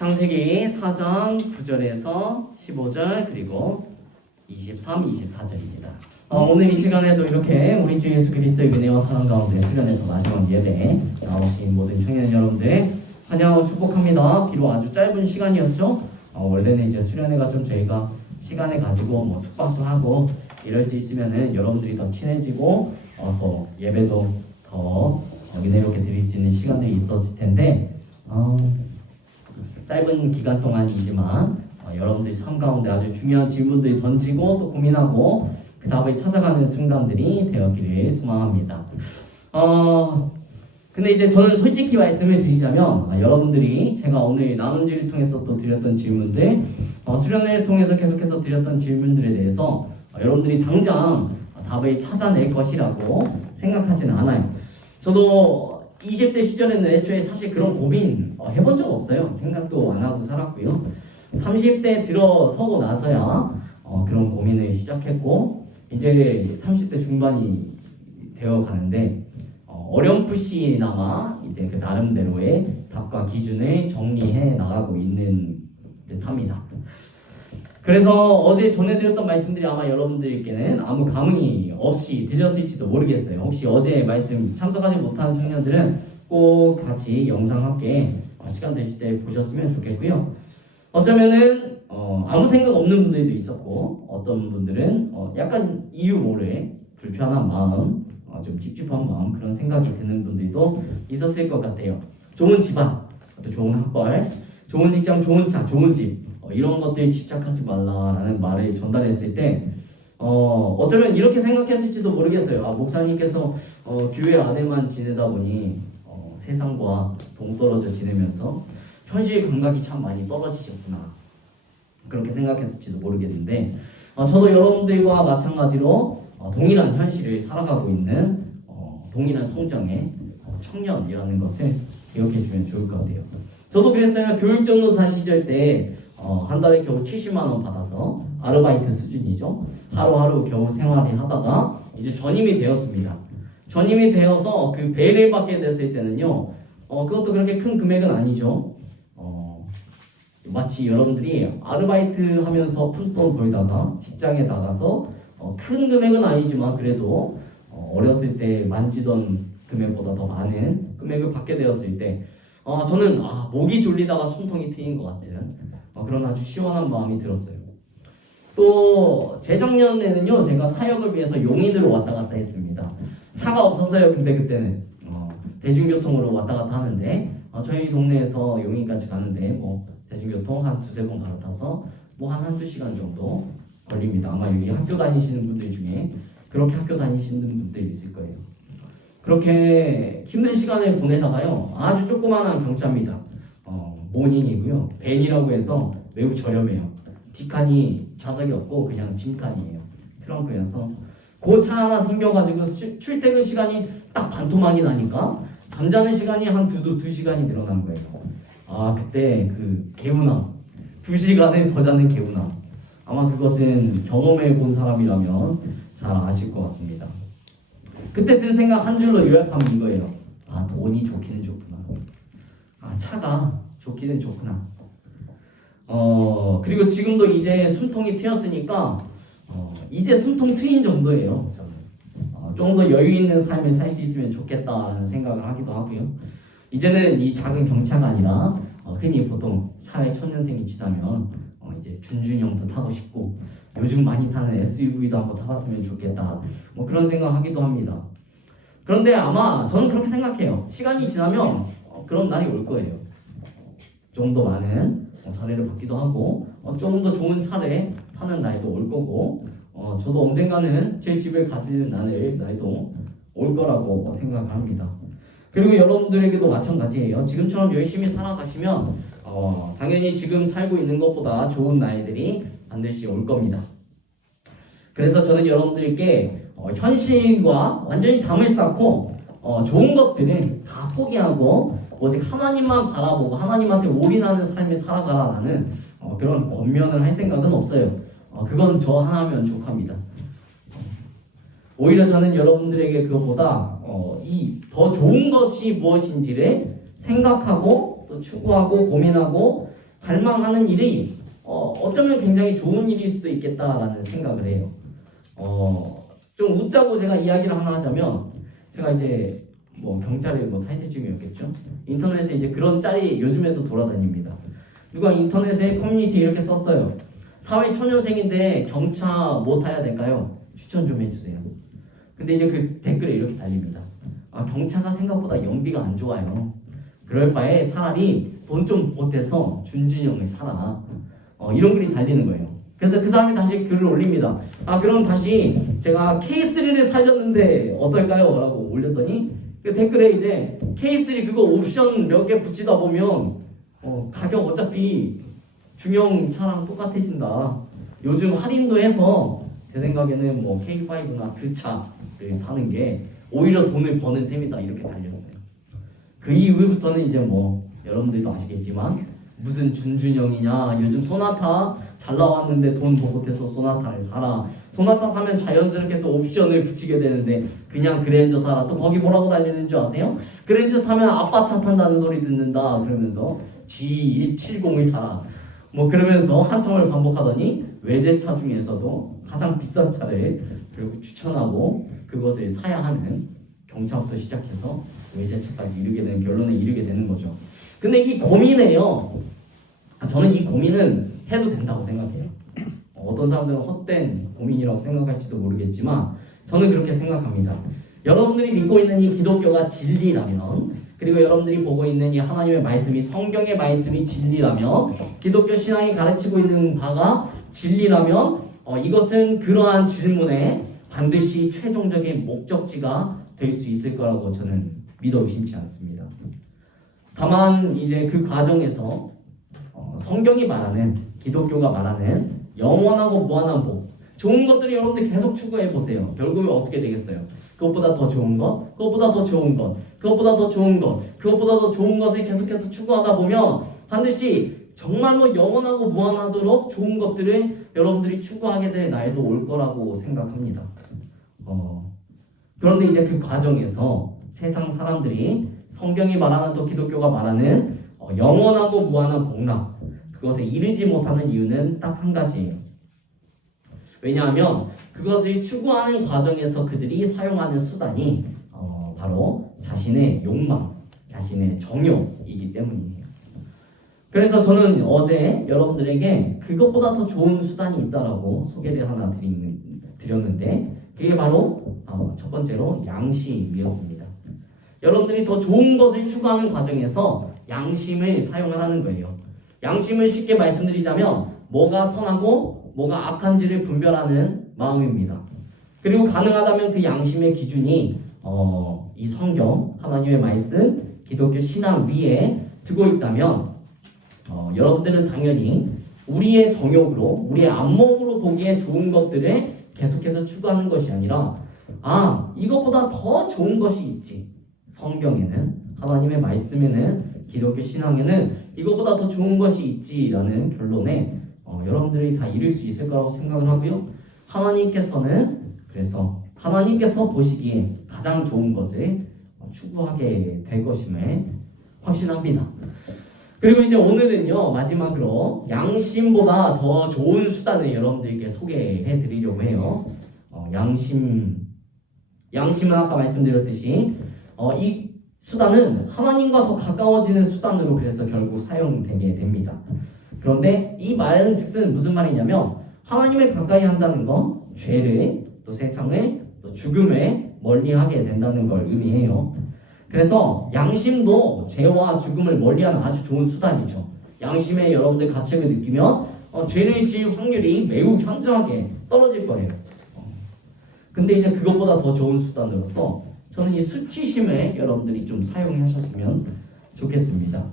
창세기 4장 9절에서 15절 그리고 23, 24절입니다. 오늘 이 시간에도 이렇게 우리 주 예수 그리스도의 은혜와 사랑 가운데 수련회도 마지막 예배 나오신 모든 청년 여러분들 환영하고 축복합니다. 비록 아주 짧은 시간이었죠. 원래는 이제 수련회가 좀 저희가 시간을 가지고 뭐 숙박도 하고 이럴 수 있으면은 여러분들이 더 친해지고 더 예배도 더 은혜롭게 드릴 수 있는 시간들이 있었을 텐데 짧은 기간 동안이지만 여러분들이 삶 가운데 아주 중요한 질문들이 던지고 또 고민하고 그 답을 찾아가는 순간들이 되었기를 소망합니다. 근데 이제 저는 솔직히 말씀을 드리자면 여러분들이 제가 오늘 나눔지를 통해서 또 드렸던 질문들 수련회를 통해서 계속해서 드렸던 질문들에 대해서 여러분들이 당장 답을 찾아낼 것이라고 생각하지는 않아요. 저도 20대 시절에는 애초에 사실 그런 고민 해본 적 없어요. 생각도 안 하고 살았고요. 30대 들어서고 나서야 그런 고민을 시작했고 이제 30대 중반이 되어 가는데 어렴풋이나마 이제 그 나름대로의 답과 기준을 정리해 나가고 있는 듯합니다. 그래서 어제 전해드렸던 말씀들이 아마 여러분들께는 아무 감흥이 없이 들렸을지도 모르겠어요. 혹시 어제 말씀 참석하지 못한 청년들은 꼭 같이 영상 함께 시간 되실 때 보셨으면 좋겠고요. 어쩌면은 아무 생각 없는 분들도 있었고 어떤 분들은 약간 이유 모를 불편한 마음 좀 찝찝한 마음 그런 생각이 드는 분들도 있었을 것 같아요. 좋은 집안, 또 좋은 학벌, 좋은 직장, 좋은 차, 좋은 집 이런 것들에 집착하지 말라라는 말을 전달했을 때 어쩌면 이렇게 생각했을지도 모르겠어요. 목사님께서 교회 안에만 지내다 보니 세상과 동떨어져 지내면서 현실 감각이 참 많이 떨어지셨구나 그렇게 생각했을지도 모르겠는데 저도 여러분들과 마찬가지로 동일한 현실을 살아가고 있는 동일한 성장의 청년이라는 것을 기억해 주면 좋을 것 같아요. 저도 그랬어요. 교육전도사 시절 때 한 달에 겨우 70만 원 받아서 아르바이트 수준이죠. 하루하루 겨우 생활을 하다가 이제 전임이 되었습니다. 전임이 되어서 그 배를 받게 됐을 때는요. 그것도 그렇게 큰 금액은 아니죠. 마치 여러분들이 아르바이트 하면서 푼돈 벌다가 직장에 나가서 큰 금액은 아니지만 그래도 어렸을 때 만지던 금액보다 더 많은 금액을 받게 되었을 때 저는 목이 졸리다가 숨통이 트인 것 같은 그런 아주 시원한 마음이 들었어요. 또 재작년에는요 제가 사역을 위해서 용인으로 왔다 갔다 했습니다. 차가 없었어요. 근데 그때는 대중교통으로 왔다 갔다 하는데 저희 동네에서 용인까지 가는데 뭐 대중교통 한 두세 번 갈아타서 뭐 한두 시간 정도 걸립니다. 아마 여기 학교 다니시는 분들 중에 그렇게 학교 다니시는 분들 있을 거예요. 그렇게 힘든 시간을 보내다가요 아주 조그마한 경차입니다. 모닝이고요. 벤이라고 해서 매우 저렴해요. 뒷칸이 좌석이 없고 그냥 짐칸이에요. 트렁크여서 그 차 하나 생겨가지고 출퇴근 시간이 딱 반토막이 나니까 잠자는 시간이 한 두 시간이 늘어난 거예요. 그때 그 개운함 2시간을 더 자는 개운함 아마 그것은 경험해 본 사람이라면 잘 아실 것 같습니다. 그때 든 생각 한 줄로 요약하면 이거예요. 돈이 좋기는 좋구나. 차가 좋기는 좋구나. 그리고 지금도 이제 숨통이 트였으니까 이제 숨통 트인 정도예요. 저는 조금 더 여유 있는 삶을 살 수 있으면 좋겠다라는 생각을 하기도 하고요. 이제는 이 작은 경차가 아니라 흔히 보통 사회 초년생이 지나면 이제 준준형도 타고 싶고 요즘 많이 타는 SUV도 한번 타봤으면 좋겠다 뭐 그런 생각하기도 합니다. 그런데 아마 저는 그렇게 생각해요. 시간이 지나면 그런 날이 올 거예요. 좀 더 많은 사례를 받기도 하고 좀 더 좋은 차를 타는 날도 올 거고 저도 언젠가는 제 집을 가지는 날도 올 거라고 생각을 합니다. 그리고 여러분들에게도 마찬가지예요. 지금처럼 열심히 살아가시면 당연히 지금 살고 있는 것보다 좋은 날들이 반드시 올 겁니다. 그래서 저는 여러분들께 현실과 완전히 담을 쌓고 좋은 것들은 다 포기하고 오직 하나님만 바라보고 하나님한테 올인하는 삶을 살아가라는 그런 권면을 할 생각은 없어요. 그건 저 하나면 족합니다. 오히려 저는 여러분들에게 그것보다 이 더 좋은 것이 무엇인지를 생각하고 또 추구하고 고민하고 갈망하는 일이 어쩌면 굉장히 좋은 일일 수도 있겠다라는 생각을 해요. 좀 웃자고 제가 이야기를 하나 하자면 제가 이제 뭐 경찰의 뭐 사이트 중이었겠죠. 인터넷에 이제 그런 짤이 요즘에도 돌아다닙니다. 누가 인터넷에 커뮤니티 이렇게 썼어요. 사회 초년생인데 경차 뭐 타야 될까요? 추천 좀 해주세요. 근데 이제 그 댓글에 이렇게 달립니다. 아, 경차가 생각보다 연비가 안 좋아요. 그럴 바에 차라리 돈 좀 보태서 준준형을 사라. 이런 글이 달리는 거예요. 그래서 그 사람이 다시 글을 올립니다. 아, 그럼 다시 제가 K3를 살렸는데 어떨까요? 라고 올렸더니 그 댓글에 이제 K3 그거 옵션 몇 개 붙이다 보면 가격 어차피 중형 차랑 똑같아진다. 요즘 할인도 해서 제 생각에는 뭐 K5나 그 차를 사는 게 오히려 돈을 버는 셈이다. 이렇게 달렸어요. 그 이후부터는 이제 뭐 여러분들도 아시겠지만 무슨 준준형이냐, 요즘 소나타 잘 나왔는데 돈 더 보태서 소나타를 사라. 소나타 사면 자연스럽게 또 옵션을 붙이게 되는데 그냥 그랜저 사라. 또 거기 뭐라고 달리는 줄 아세요? 그랜저 타면 아빠 차 탄다는 소리 듣는다 그러면서 G170을 타라. 뭐 그러면서 한참을 반복하더니 외제차 중에서도 가장 비싼 차를 결국 추천하고 그것을 사야 하는 경차부터 시작해서 외제차까지 이르게 되는 결론에 이르게 되는 거죠. 근데 이 고민에요. 저는 이 고민은 해도 된다고 생각해요. 어떤 사람들은 헛된 고민이라고 생각할지도 모르겠지만 저는 그렇게 생각합니다. 여러분들이 믿고 있는 이 기독교가 진리라면, 그리고 여러분들이 보고 있는 이 하나님의 말씀이, 성경의 말씀이 진리라면, 기독교 신앙이 가르치고 있는 바가 진리라면 이것은 그러한 질문에 반드시 최종적인 목적지가 될 수 있을 거라고 저는 믿어 의심치 않습니다. 다만 이제 그 과정에서 성경이 말하는, 기독교가 말하는 영원하고 무한한 복, 좋은 것들이 여러분들 계속 추구해 보세요. 결국에 어떻게 되겠어요? 그것보다 더 좋은 것, 그것보다 더 좋은 것, 그것보다 더 좋은 것, 그것보다 더 좋은 것을 계속해서 추구하다 보면 반드시 정말로 영원하고 무한하도록 좋은 것들을 여러분들이 추구하게 될 날도 올 거라고 생각합니다. 그런데 이제 그 과정에서 세상 사람들이 성경이 말하는, 또 기독교가 말하는 영원하고 무한한 복락, 그것에 이르지 못하는 이유는 딱 한 가지예요. 왜냐하면 그것을 추구하는 과정에서 그들이 사용하는 수단이 바로 자신의 욕망, 자신의 정욕이기 때문이에요. 그래서 저는 어제 여러분들에게 그것보다 더 좋은 수단이 있다라고 소개를 하나 드렸는데, 그게 바로 첫 번째로 양심이었습니다. 여러분들이 더 좋은 것을 추구하는 과정에서 양심을 사용하라는 거예요. 양심을 쉽게 말씀드리자면 뭐가 선하고 뭐가 악한지를 분별하는 마음입니다. 그리고 가능하다면 그 양심의 기준이 이 성경, 하나님의 말씀, 기독교 신앙 위에 두고 있다면 여러분들은 당연히 우리의 정욕으로, 우리의 안목으로 보기에 좋은 것들을 계속해서 추구하는 것이 아니라, 이것보다 더 좋은 것이 있지. 성경에는, 하나님의 말씀에는, 기독교 신앙에는 이것보다 더 좋은 것이 있지라는 결론에 여러분들이 다 이룰 수 있을 거라고 생각을 하고요. 그래서 하나님께서 보시기에 가장 좋은 것을 추구하게 될 것임을 확신합니다. 그리고 이제 오늘은요, 마지막으로 양심보다 더 좋은 수단을 여러분들께 소개해 드리려고 해요. 양심은 아까 말씀드렸듯이 이 수단은 하나님과 더 가까워지는 수단으로 그래서 결국 사용되게 됩니다. 그런데 이 말은 즉슨 무슨 말이냐면, 하나님을 가까이 한다는 건 죄를, 또 세상을, 또 죽음을 멀리하게 된다는 걸 의미해요. 그래서 양심도 죄와 죽음을 멀리하는 아주 좋은 수단이죠. 양심에 여러분들 가책을 느끼면 죄를 지을 확률이 매우 현저하게 떨어질 거예요. 근데 이제 그것보다 더 좋은 수단으로서 저는 이 수치심을 여러분들이 좀 사용하셨으면 좋겠습니다.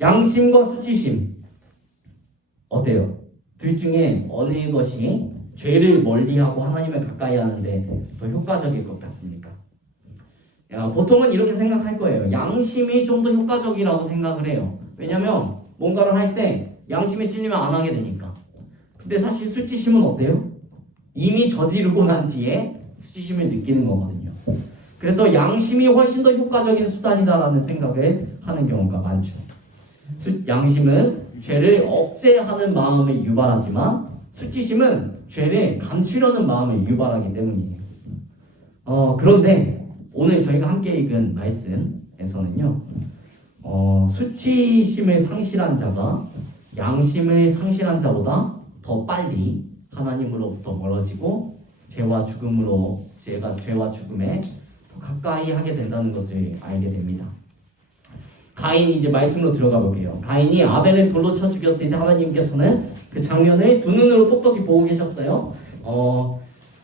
양심과 수치심 어때요? 둘 중에 어느 것이 죄를 멀리하고 하나님을 가까이 하는데 더 효과적일 것 같습니까? 보통은 이렇게 생각할 거예요. 양심이 좀 더 효과적이라고 생각을 해요. 왜냐면 뭔가를 할 때 양심에 찔리면 안 하게 되니까. 근데 사실 수치심은 어때요? 이미 저지르고 난 뒤에 수치심을 느끼는 거거든요. 그래서 양심이 훨씬 더 효과적인 수단이다라는 생각을 하는 경우가 많죠. 양심은 죄를 억제하는 마음을 유발하지만 수치심은 죄를 감추려는 마음을 유발하기 때문이에요. 그런데 오늘 저희가 함께 읽은 말씀에서는요, 수치심을 상실한 자가 양심을 상실한 자보다 더 빨리 하나님으로부터 멀어지고 죄와 죽음에 더 가까이 하게 된다는 것을 알게 됩니다. 가인이 이제 말씀으로 들어가 볼게요. 가인이 아벨을 돌로 쳐 죽였을 때 하나님께서는 그 장면을 두 눈으로 똑똑히 보고 계셨어요.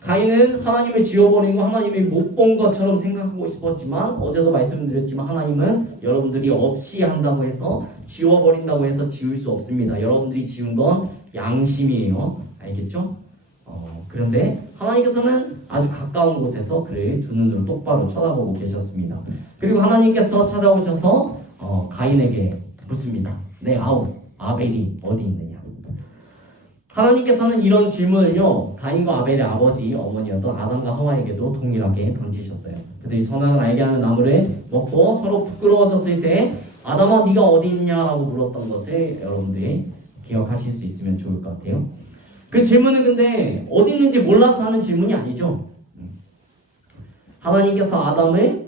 가인은 하나님을 지워버리고 하나님이 못 본 것처럼 생각하고 싶었지만 어제도 말씀드렸지만 하나님은 여러분들이 없이 한다고 해서 지워버린다고 해서 지울 수 없습니다. 여러분들이 지운 건 양심이에요. 알겠죠? 그런데 하나님께서는 아주 가까운 곳에서 그를 두 눈으로 똑바로 쳐다보고 계셨습니다. 그리고 하나님께서 찾아오셔서 가인에게 묻습니다. 내 아우 아벨이 어디 있느냐? 하나님께서는 이런 질문을요, 가인과 아벨의 아버지, 어머니였던 아담과 하와에게도 동일하게 던지셨어요. 그들이 선악을 알게 하는 나무를 먹고 서로 부끄러워졌을 때 아담아 네가 어디 있냐라고 물었던 것을 여러분들이 기억하실 수 있으면 좋을 것 같아요. 그 질문은 근데 어디 있는지 몰라서 하는 질문이 아니죠. 하나님께서 아담이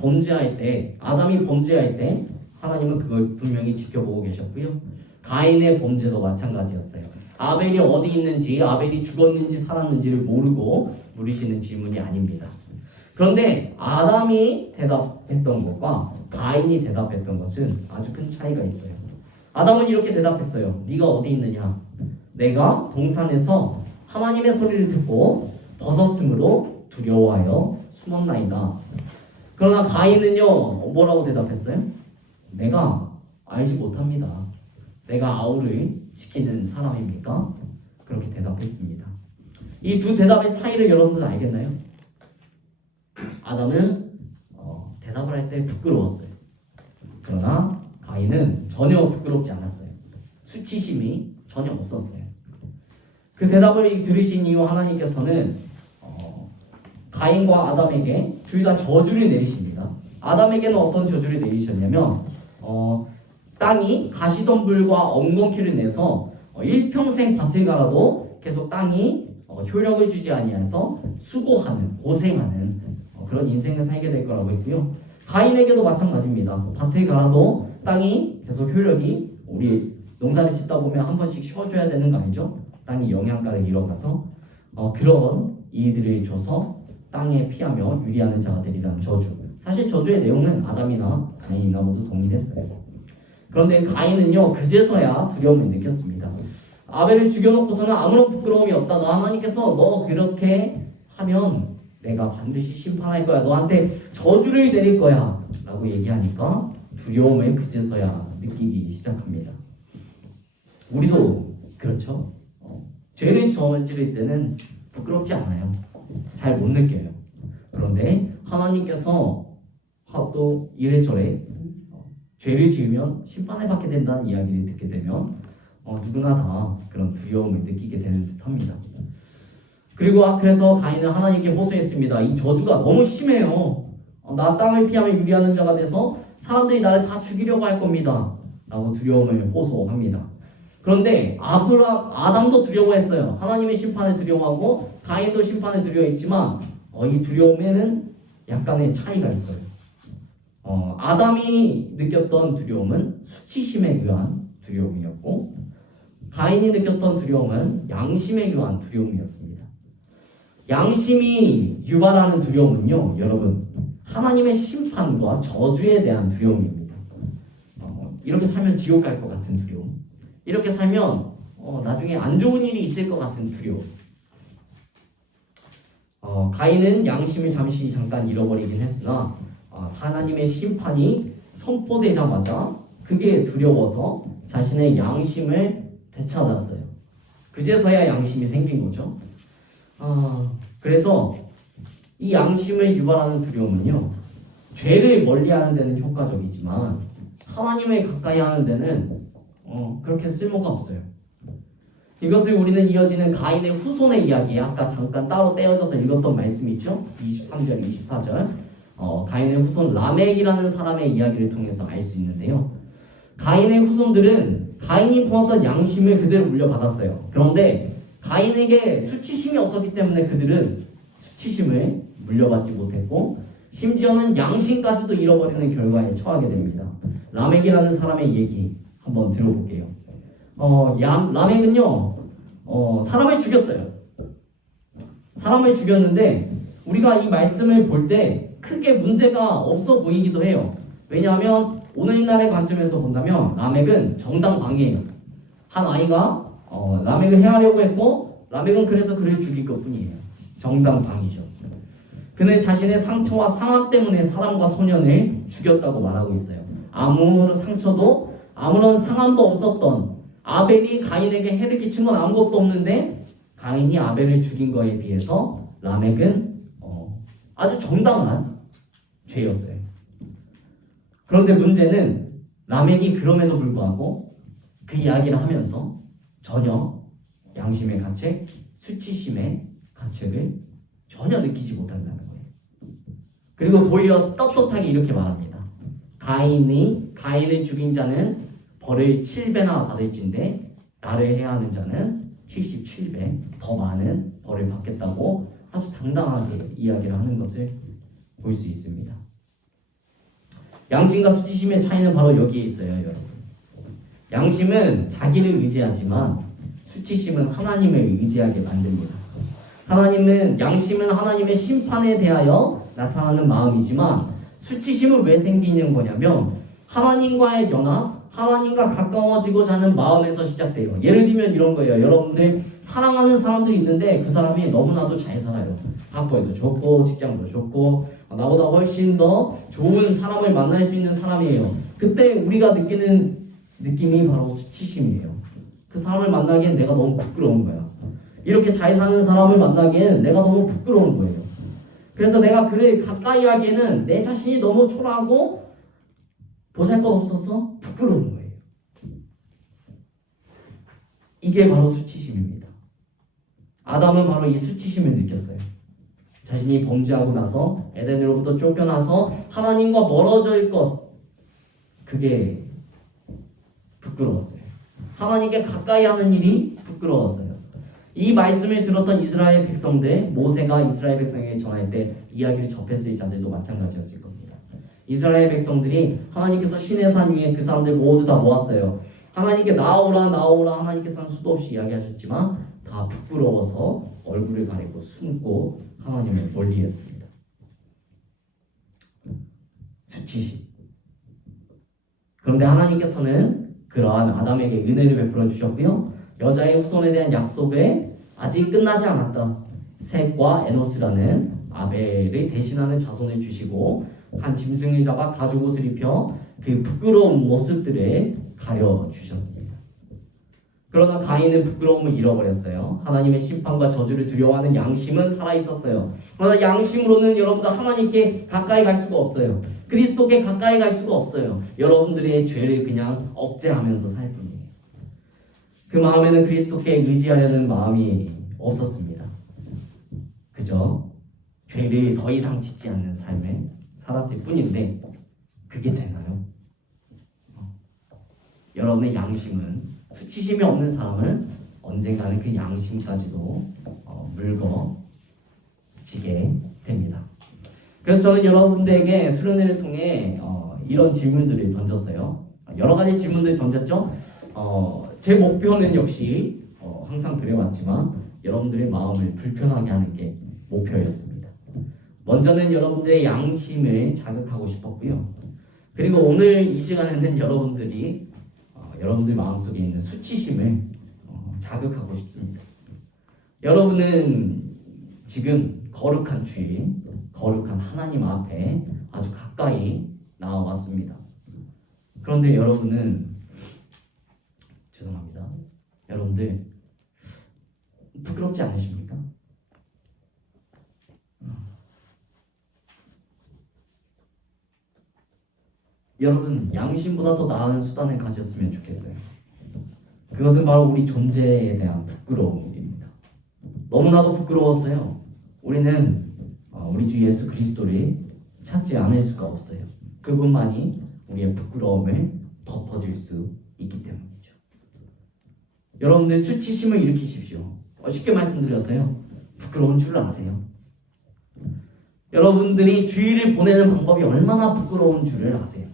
범죄할 때 하나님은 그걸 분명히 지켜보고 계셨고요. 가인의 범죄도 마찬가지였어요. 아벨이 어디 있는지, 아벨이 죽었는지 살았는지를 모르고 물으시는 질문이 아닙니다. 그런데 아담이 대답했던 것과 가인이 대답했던 것은 아주 큰 차이가 있어요. 아담은 이렇게 대답했어요. 네가 어디 있느냐? 내가 동산에서 하나님의 소리를 듣고 벗었으므로 두려워하여 숨었나이다. 그러나 가인은요, 뭐라고 대답했어요? 내가 알지 못합니다. 내가 아우를 시키는 사람입니까? 그렇게 대답했습니다. 이 두 대답의 차이를 여러분들 알겠나요? 아담은 대답을 할 때 부끄러웠어요. 그러나 가인은 전혀 부끄럽지 않았어요. 수치심이 전혀 없었어요. 그 대답을 들으신 이후 하나님께서는 가인과 아담에게 둘 다 저주를 내리십니다. 아담에게는 어떤 저주를 내리셨냐면 땅이 가시덤불과 엉겅퀴를 내서 일평생 밭을 갈아도 계속 땅이 효력을 주지 아니해서 수고하는, 고생하는 그런 인생을 살게 될 거라고 했고요. 가인에게도 마찬가지입니다. 밭을 갈아도 땅이 계속 효력이, 우리 농사를 짓다 보면 한 번씩 쉬어줘야 되는 거 아니죠? 땅이 영양가를 잃어가서 그런 일들을 줘서 땅에 피하며 유리하는 자가 되리라는 저주. 사실 저주의 내용은 아담이나 가인이나 모두 동일했어요. 그런데 가인은요, 그제서야 두려움을 느꼈습니다. 아벨을 죽여놓고서는 아무런 부끄러움이 없다가 하나님께서 너 그렇게 하면 내가 반드시 심판할 거야, 너한테 저주를 내릴 거야 라고 얘기하니까 두려움을 그제서야 느끼기 시작합니다. 우리도 그렇죠. 죄를 저지를 때는 부끄럽지 않아요. 잘 못 느껴요. 그런데 하나님께서 또 이래저래 죄를 지으면 심판을 받게 된다는 이야기를 듣게 되면 누구나 다 그런 두려움을 느끼게 되는 듯합니다. 그리고 그래서 가인은 하나님께 호소했습니다. 이 저주가 너무 심해요. 나 땅을 피하며 유리하는 자가 돼서 사람들이 나를 다 죽이려고 할 겁니다 라고 두려움을 호소합니다. 그런데 아담도 두려워했어요. 하나님의 심판을 두려워하고 가인도 심판을 두려워했지만 이 두려움에는 약간의 차이가 있어요. 아담이 느꼈던 두려움은 수치심에 의한 두려움이었고 가인이 느꼈던 두려움은 양심에 의한 두려움이었습니다. 양심이 유발하는 두려움은요, 여러분, 하나님의 심판과 저주에 대한 두려움입니다. 이렇게 살면 지옥 갈 것 같은 두려움, 이렇게 살면 나중에 안 좋은 일이 있을 것 같은 두려움. 가인은 양심을 잠깐 잃어버리긴 했으나 하나님의 심판이 선포되자마자 그게 두려워서 자신의 양심을 되찾았어요. 그제서야 양심이 생긴 거죠. 그래서 이 양심을 유발하는 두려움은요, 죄를 멀리하는 데는 효과적이지만 하나님을 가까이 하는 데는 그렇게 쓸모가 없어요. 이것을 우리는 이어지는 가인의 후손의 이야기에 아까 잠깐 따로 떼어져서 읽었던 말씀이 있죠. 23절, 24절. 가인의 후손 라멕이라는 사람의 이야기를 통해서 알 수 있는데요. 가인의 후손들은 가인이 품었던 양심을 그대로 물려받았어요. 그런데 가인에게 수치심이 없었기 때문에 그들은 수치심을 물려받지 못했고 심지어는 양심까지도 잃어버리는 결과에 처하게 됩니다. 라멕이라는 사람의 얘기 한번 들어볼게요. 라멕은요 사람을 죽였어요. 사람을 죽였는데 우리가 이 말씀을 볼 때 크게 문제가 없어 보이기도 해요. 왜냐하면 오늘날의 관점에서 본다면 라멕은 정당방위예요. 한 아이가 라멕을 해하려고 했고 라멕은 그래서 그를 죽일 것뿐이에요. 정당방위죠. 그는 자신의 상처와 상함 때문에 사람과 소년을 죽였다고 말하고 있어요. 아무런 상처도 아무런 상함도 없었던 아벨이 가인에게 해를 끼친 건 아무것도 없는데 가인이 아벨을 죽인 거에 비해서 라멕은 아주 정당한 죄였어요. 그런데 문제는 라멕이 그럼에도 불구하고 그 이야기를 하면서 전혀 양심의 가책, 수치심의 가책을 전혀 느끼지 못한다는 거예요. 그리고 도리어 떳떳하게 이렇게 말합니다. 가인을 죽인 자는 벌을 7배나 받을진데 나를 해하는 자는 77배 더 많은 벌을 받겠다고 아주 당당하게 이야기를 하는 것을 볼 수 있습니다. 양심과 수치심의 차이는 바로 여기에 있어요, 여러분. 양심은 자기를 의지하지만 수치심은 하나님을 의지하게 만듭니다. 양심은 하나님의 심판에 대하여 나타나는 마음이지만 수치심은 왜 생기는 거냐면 하나님과의 연합, 하나님과 가까워지고자 하는 마음에서 시작돼요. 예를 들면 이런 거예요. 여러분들 사랑하는 사람들이 있는데 그 사람이 너무나도 잘 살아요. 학벌도 좋고 직장도 좋고 나보다 훨씬 더 좋은 사람을 만날 수 있는 사람이에요. 그때 우리가 느끼는 느낌이 바로 수치심이에요. 그 사람을 만나기엔 내가 너무 부끄러운 거야. 이렇게 잘 사는 사람을 만나기엔 내가 너무 부끄러운 거예요. 그래서 내가 그를 가까이 하기에는 내 자신이 너무 초라하고 보잘것없어서 부끄러운 거예요. 이게 바로 수치심입니다. 아담은 바로 이 수치심을 느꼈어요. 자신이 범죄하고 나서 에덴으로부터 쫓겨나서 하나님과 멀어질 것, 그게 부끄러웠어요. 하나님께 가까이 하는 일이 부끄러웠어요. 이 말씀을 들었던 이스라엘 백성들, 모세가 이스라엘 백성에게 전할 때 이야기를 접했을 자들도 마찬가지였을 겁니다. 이스라엘 백성들이 하나님께서 시내 산 위에 그 사람들 모두 다 모았어요. 하나님께 나오라 나오라 하나님께서는 수도 없이 이야기하셨지만 다 부끄러워서 얼굴을 가리고 숨고 하나님을 멀리했습니다. 수치심. 그런데 하나님께서는 그러한 아담에게 은혜를 베풀어 주셨고요. 여자의 후손에 대한 약속에 아직 끝나지 않았다. 셋과 에노스라는 아벨을 대신하는 자손을 주시고 한 짐승을 잡아 가죽옷을 입혀 그 부끄러운 모습들을 가려주셨습니다. 그러나 가인은 부끄러움을 잃어버렸어요. 하나님의 심판과 저주를 두려워하는 양심은 살아있었어요. 그러나 양심으로는 여러분들 하나님께 가까이 갈 수가 없어요. 그리스도께 가까이 갈 수가 없어요. 여러분들의 죄를 그냥 억제하면서 살 뿐이에요. 그 마음에는 그리스도께 의지하려는 마음이 없었습니다. 그저 죄를 더 이상 짓지 않는 삶에 살았을 뿐인데 그게 되나요? 여러분의 양심은, 수치심이 없는 사람은 언젠가는 그 양심까지도 물거지게 됩니다. 그래서 저는 여러분들에게 수련회를 통해 이런 질문들을 던졌어요. 여러 가지 질문들을 던졌죠. 제 목표는 역시 항상 그래왔지만 여러분들의 마음을 불편하게 하는 게 목표였습니다. 먼저는 여러분들의 양심을 자극하고 싶었고요. 그리고 오늘 이 시간에는 여러분들이 여러분들 마음속에 있는 수치심을 자극하고 싶습니다. 여러분은 지금 거룩한 주인, 거룩한 하나님 앞에 아주 가까이 나와왔습니다. 그런데 여러분은 죄송합니다. 여러분들 부끄럽지 않으십니까? 여러분 양심보다 더 나은 수단을 가졌으면 좋겠어요. 그것은 바로 우리 존재에 대한 부끄러움입니다. 너무나도 부끄러웠어요. 우리는 우리 주 예수 그리스도를 찾지 않을 수가 없어요. 그분만이 우리의 부끄러움을 덮어줄 수 있기 때문이죠. 여러분들 수치심을 일으키십시오. 쉽게 말씀드려서요. 부끄러운 줄 아세요? 여러분들이 주일을 보내는 방법이 얼마나 부끄러운 줄을 아세요?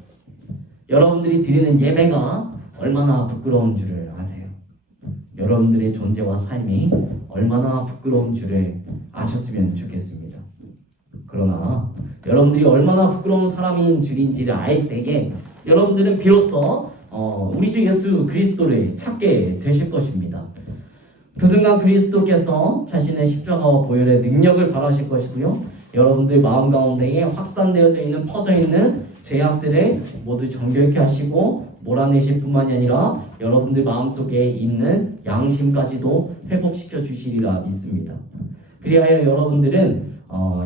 여러분들이 드리는 예배가 얼마나 부끄러운 줄을 아세요? 여러분들의 존재와 삶이 얼마나 부끄러운 줄을 아셨으면 좋겠습니다. 그러나 여러분들이 얼마나 부끄러운 사람인 줄인지를 알 때에 여러분들은 비로소 우리 주 예수 그리스도를 찾게 되실 것입니다. 그 순간 그리스도께서 자신의 십자가와 보혈의 능력을 발하실 것이고요. 여러분들 마음 가운데에 확산되어져 있는 퍼져 있는 죄악들을 모두 정결케 하시고 몰아내실 뿐만이 아니라 여러분들 마음속에 있는 양심까지도 회복시켜 주시리라 믿습니다. 그리하여 여러분들은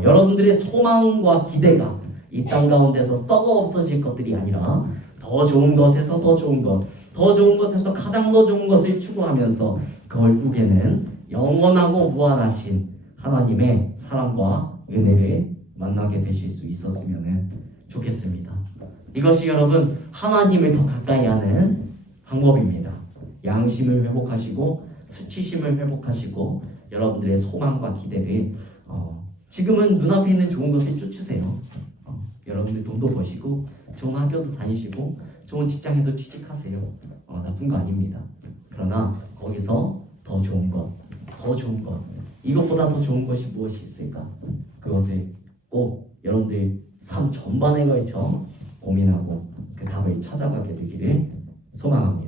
여러분들의 소망과 기대가 이 땅 가운데서 썩어 없어질 것들이 아니라 더 좋은 것에서 더 좋은 것, 더 좋은 것에서 가장 더 좋은 것을 추구하면서 결국에는 영원하고 무한하신 하나님의 사랑과 은혜를 만나게 되실 수 있었으면 좋겠습니다. 이것이 여러분 하나님을 더 가까이 하는 방법입니다. 양심을 회복하시고 수치심을 회복하시고 여러분들의 소망과 기대를 지금은 눈앞에 있는 좋은 것을 쫓으세요. 여러분들 돈도 버시고 좋은 학교도 다니시고 좋은 직장에도 취직하세요. 나쁜 거 아닙니다. 그러나 거기서 더 좋은 것, 더 좋은 것, 이것보다 더 좋은 것이 무엇이 있을까? 그것을 꼭 여러분들 삶 전반에 걸쳐 고민하고 그 답을 찾아가게 되기를 소망합니다.